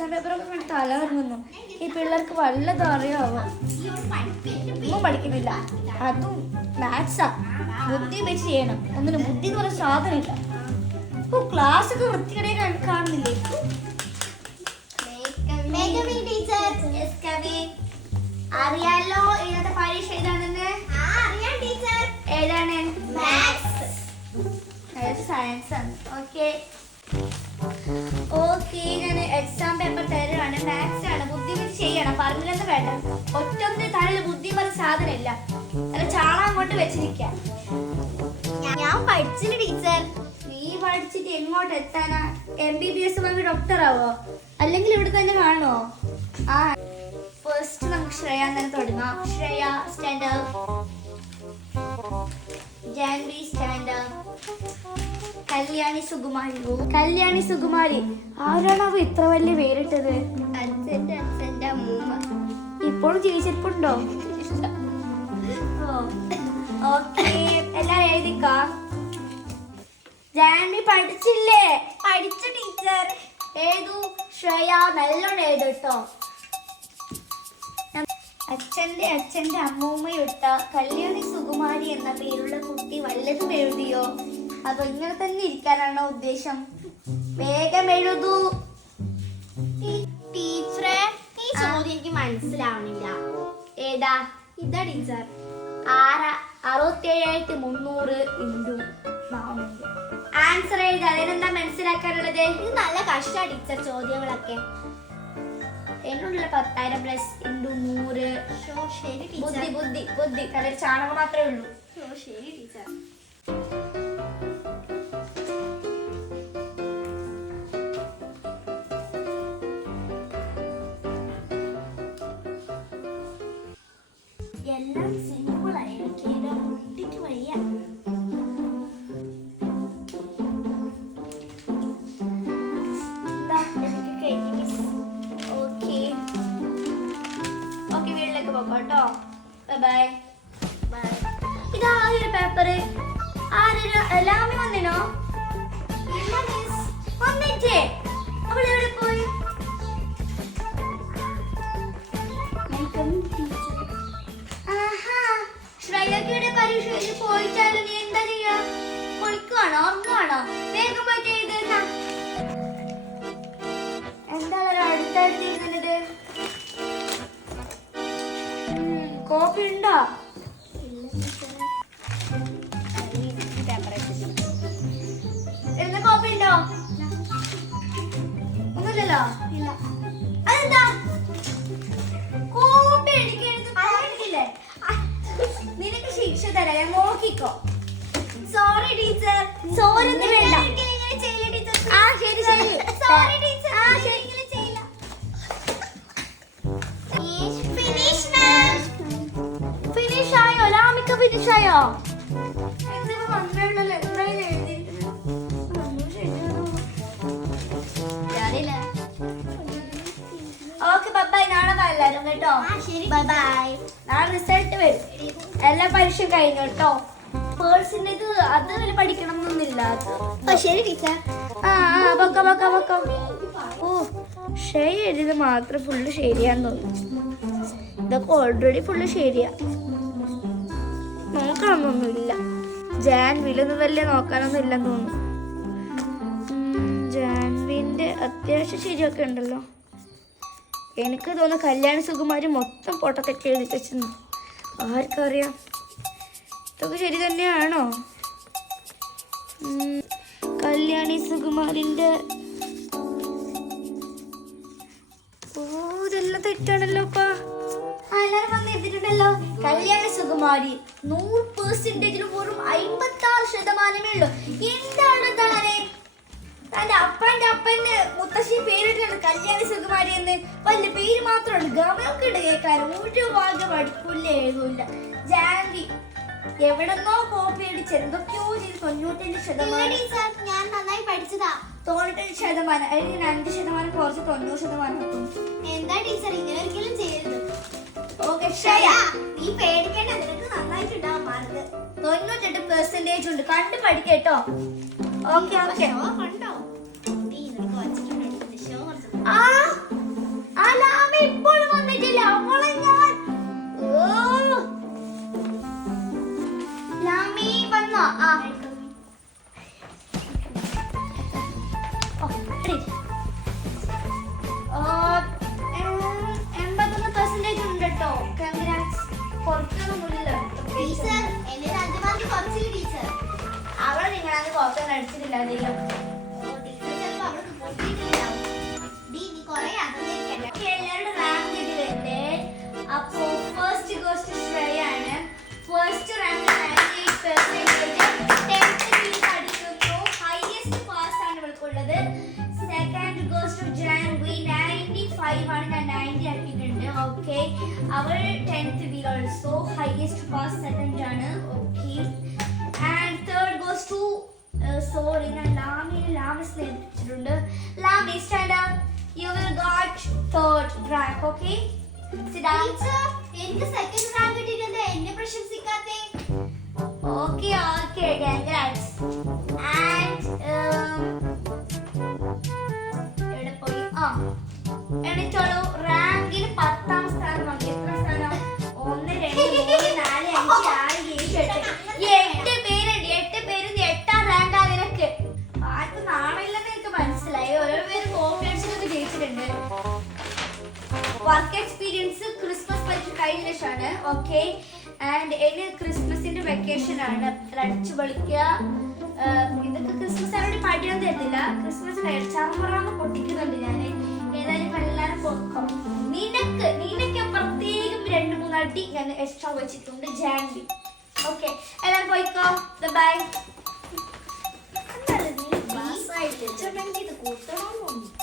Exam പേപ്പറൊക്കെ കണ്ട് തല ഇറങ്ങുന്നു. ഈ പിള്ളേർക്ക് വല്ലതും അറിയാവോ? ഒന്നും പഠിക്കുന്നില്ല. അതും മാത്സാ. ബുദ്ധി വെച്ച് ചെയ്യണം. ഒന്നിനും ബുദ്ധി എന്ന് പറഞ്ഞ സാധനമില്ല. ക്ലാസ് ഒക്കെ വൃത്തികടെ കാണുന്നില്ലേ? അറിയാലോ ഇന്നത്തെ പരീക്ഷ ഏതാണെന്ന്? ഏതാണ്? സയൻസ് ആണ്. ഓക്കെ, ഞാൻ എക്സാം പേപ്പർ തരുവാണ്. മാത്സ് ആണ്. ബുദ്ധി വെച്ച് ചെയ്യണം. പറഞ്ഞില്ലെന്ന് വേണ്ട. ഒറ്റൊന്ന് തലയിൽ ബുദ്ധി പറഞ്ഞ സാധനമില്ല. അല്ല ചാള അങ്ങോട്ട് വെച്ചിരിക്കാം. ഞാൻ പഠിച്ചില്ല ടീച്ചർ. നീ പഠിച്ചിട്ട് എങ്ങോട്ട് എത്താനാ? MBBS വാങ്ങി ഡോക്ടർ ആവോ? അല്ലെങ്കിൽ ഇവിടെ തന്നെ കാണോ? ആ ഫസ്റ്റ് നമുക്ക് ശ്രേയ തന്നെ തുടങ്ങാം. Shreya stand up. Janvi stand up. Kalyani Sukumari. ആരാണാവോ ഇത്ര വലിയ പേരിട്ടത്? അച്ഛൻ്റെ അമ്മൂമ്മ. ഇപ്പോഴും ജീവിച്ചിരിപ്പുണ്ടോ? ഓക്കെ, എല്ലാരും എഴുതിക്കാ. ജാൻവി പഠിച്ചില്ലേ? പഠിച്ചു ടീച്ചർ. ഏതു? ശ്രേയ നല്ലോണം എഴുതട്ടോ. അച്ഛന്റെ അമ്മൂമ്മയിട്ട കല്യാണി സുകുമാരി എന്ന പേരുള്ള കുട്ടി വല്ലതും എഴുതിയോ? അതോ ഇങ്ങനെ തന്നെ ഇരിക്കാനാണോ ഉദ്ദേശം? വേഗം എഴുതൂ. ടീച്ചറെ, ഈ ചോദ്യം എനിക്ക് മനസ്സിലാവണില്ല. ഏതാ? ഇതാ ടീച്ചർ. 67,300 × 400. ആൻസർ എഴുതി. അതിനെന്താ മനസ്സിലാക്കാനുള്ളത്? ഇത് നല്ല കഷ്ടാ ടീച്ചർ ചോദ്യങ്ങളൊക്കെ. എന്നുള്ള 10,000 പ്ലസ് × 100. ശരി ബുദ്ധി ബുദ്ധി ബുദ്ധി. തലയിൽ ചാണകം മാത്രമേ ഉള്ളൂ. ശരി ടീച്ചർ. എല്ലാം സിമ്പിൾ ആയിരിക്കും. ബുദ്ധിക്ക് വയ്യ. ഓക്കെ, വീട്ടിലേക്ക് പോകാം കേട്ടോ. Bye bye. ഇതായൊരു പേപ്പറ്. എല്ലാമേ വന്നിനോ? വന്നിട്ടേ അവൾ എവിടെ പോയി? ശ്രേയക്കയുടെ പരീക്ഷ പോയിട്ടാലും നീ എന്താ ചെയ്യാ? കുളിക്കുവാണോ? ഉറങ്ങുവാണോ? വേഗം പോയിട്ട് എഴുതുന്ന. എന്താണ് അടുത്തടുത്തിരുന്നത്? കോപ്പി ഉണ്ടോ? എന്താ കോപ്പി ഉണ്ടോ? ഒന്നുമില്ലല്ലോ. അതെന്താ കോപ്പി അടിക്കല്ലേ? നിനക്ക് ശിക്ഷ തരാം, ഞാൻ നോക്കിക്കോ. Sorry teacher. സോറി ഒന്നും വേണ്ട. ആ ശരി ശരി. Sorry teacher. ആ ശരി. ഫിനിഷ് ആയോ? ലാമിക്ക ഫിനിഷ് ആയോ? എന്തിനാ വന്നേള്ളല്ലോ? എന്തായാലും എഴുതിയില്ല. Okay, bye. നാളെ വാ എല്ലാരും കേട്ടോ. Bye by. നാളെ റിസൾട്ട് വരും. എല്ലാ പരീക്ഷയും കഴിഞ്ഞു കേട്ടോ. പേഴ്സിന്റെ അത് വരെ പഠിക്കണം എന്നൊന്നുമില്ല. ശരി ടീച്ചർ. ബക്ക. ഓ, ഷെയർ എഴുതിയത് മാത്രം ഫുള്ള് ശരിയാന്ന് തോന്നുന്നു. ഇതൊക്കെ ഓൾറെഡി ഫുള്ള് ശരിയാ. നോക്കണമെന്നൊന്നുമില്ല. ജാൻവിലൊന്നും വലിയ നോക്കാനൊന്നും ഇല്ലെന്ന് തോന്നുന്നു. ജാൻവിന്റെ അത്യാവശ്യം ശരിയൊക്കെ ഉണ്ടല്ലോ. എനിക്ക് തോന്നുന്നു കല്യാണി സുകുമാരി മൊത്തം പൊട്ടത്തൊക്കെ എഴുതി വെച്ചെന്ന്. ആർക്കറിയാം? ഇതൊക്കെ ശരി തന്നെയാണോ? കല്യാണി സുകുമാരിന്റെ ഇതെല്ലാം തെറ്റാണല്ലോ. എല്ലാരും വന്നെടുത്തിട്ടുണ്ടല്ലോ. കല്യാണി സുകുമാരി 100% വെറും 56% ഉള്ളൂ. എന്താണ് താനെ? തന്റെ അപ്പന്റെ മുത്തശ്ശി പേരിട്ടാണ് കല്യാണി സുകുമാരി എന്ന്. വല്ല പേര് മാത്രമാണ്. ഗമയൊക്കെ ഉണ്ട് കേൾക്കാൻ. ഒരു ഭാഗം പഠിക്കൂല, എഴുതൂല. ജാൻവി എവിടെന്നോ കോപ്പി അടിച്ച് എന്തൊക്കെയോ ചെയ്ത് 95%. ഞാൻ നന്നായി പഠിച്ചതാ. 95%. അതിന് 2% കുറച്ച് 90%. എന്താ ടീച്ചർ ഇങ്ങനെ ഒരിക്കലും ചെയ്യരുത്. ഓക്കെ, നീ പേടിക്കേണ്ട. നിനക്ക് നന്നായിട്ടുണ്ടാവും മാർക്ക്. 98% ഉണ്ട്. കണ്ടു പഠിക്കേട്ടോ. ഓക്കെ. കണ്ടോ? ആ ഓപ്പൺ അടിച്ചിട്ടില്ല അധികം. ചിലപ്പോ അവർക്ക് പൊട്ടിയിട്ടില്ലാവും. നീ കൊറേ അകന്നിരിക്കല്ലേ. എല്ലാവരുടെ റാങ്ക് ഇതിലുണ്ട്. അപ്പോ ഫസ്റ്റ് ഗോസ്റ്റ് ശ്രേയാണ്. First rank 98%. 10th ഫീസ് അടിക്കുന്നു. ഹൈയസ്റ്റ് പാസ് ആണ് ഇവൾക്കുള്ളത്. സെക്കൻഡ് ഗോസ്റ്റ് ജാൻവി 95 ആണ്. ഞാൻ 90 ആക്കിയിട്ടുണ്ട്. ഓക്കെ, അവൾ 10th will also highest pass second ആണ്. Okay, and third goes to sorry, ഞാൻ ലാമിനെ സ്നേഹിച്ചിട്ടുണ്ട്. Lami stand up. You will got third rank, okay? Sit down. Teacher, എനിക്ക് സെക്കൻഡ് റാങ്ക് കിട്ടിയിട്ടുണ്ട്. എന്നെ പ്രശംസിക്കാത്തെ. Okay, okay, congrats. And എവിടെ പോയി? എണീറ്റോളൂ. റാങ്കിൽ 10ാം സ്ഥാനമാണ്. എത്ര സ്ഥാനം? 1 2 3 4 5 6 7 8 പേരുണ്ട്. 8 പേരും 8ാം റാങ്കാ നിനക്ക്. ആർക്കും നാണില്ലെന്ന് എനിക്ക് മനസ്സിലായി. ഓരോ പേര് കോമ്പറ്റീഷനൊക്കെ ജയിച്ചിട്ടുണ്ട്. വർക്ക് എക്സ്പീരിയൻസ് ക്രിസ്മസ് പരീക്ഷ കഴിഞ്ഞ ശേഷമാണ്. ഓക്കെ, ആൻഡ് ഇനി ക്രിസ്മസിന്റെ വെക്കേഷൻ ആണ്. അടിച്ചു പൊളിക്കുക. ഇതൊക്കെ ക്രിസ്മസ് അവരുടെ മടിയൊന്നും തരുന്നില്ല. ക്രിസ്മസ് ചമ്മറാന്ന് പൊട്ടിക്കുന്നുണ്ട് ഞാൻ. ഏതായാലും ഇപ്പൊ എല്ലാവരും പൊക്കും. നിനക്ക് പ്രത്യേകം 2-3 അടി ഞാൻ എക്സ്ട്രാ വെച്ചിട്ടുണ്ട്. ജാൻവി. ഓക്കെ, എല്ലാവരും പോയിക്കോ. ബൈ. പാസ്സായിട്ട് ഇത് കൂട്ടണമെന്നുണ്ട്.